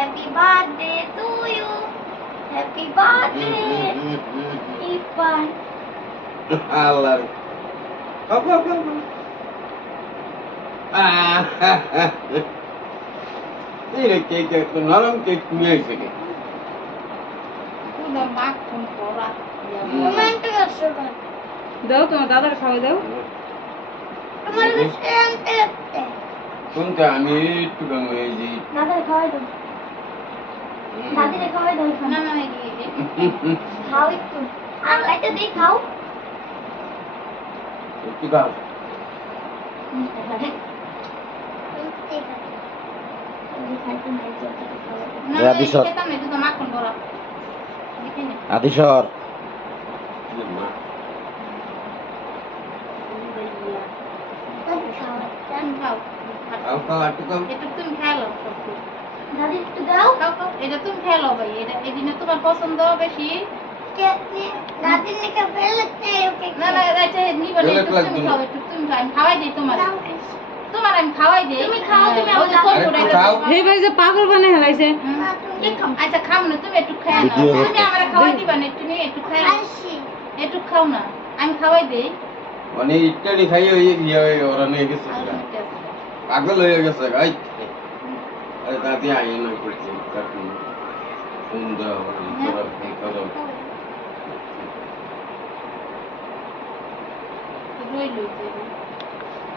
Happy birthday to you. Happy birthday. Ipan. আল্লাহ বাবা বাবা এই রে কেক তো নরম কেক নিয়ে এসে কে পুরো মাখন করা Romantic আসবে। দাও তোমার দাদার খাওয়াই দাও তোমার কাছে আনতে লাগতে। কোনটা আমি একটু এই যে দাদার খাওয়াই দাও। দাদিরে খাওয়াই দাও। না না এই খাও একটু। আর একটা দিয়ে খাও। একটু দাও না আদিশর। খেতাম না দুটো মাখন করা আদিশর খাও খাও খাও একটু খাও এটা তুমি খেলো দাদি একটু দাও। খাও খাও এটা তুমি খেলো ভাই এটা এই দিনে তোমার পছন্দ বেশি দাদির নিকে ফেলতে ওকে। না না এটা নিবা না একটু তুমি খাও একটু তুমি খাও আমি খাওয়াই দিই তোমার তোমার আমি খাওয়াই দিই তুমি খাও, তুমি আমার আরেকটু খাও হে ভাই যে পাগল বানাই হেলাইছে তুমি খাও। আচ্ছা খাও না তুমি একটু খাও না ভিডিও তুমি আমার খাওয়াই দিবা না একটু নিয়ে একটু খাও আসি। একটু খাও না আমি খাওয়াই দেই মানে ইত্যাদি খাই ওই গিয়ে ওরা নিয়ে গেছে পাগল হয়ে গেছে গাই আরে দাদি আই না করছে কাকু সুন্দর এই করো রইল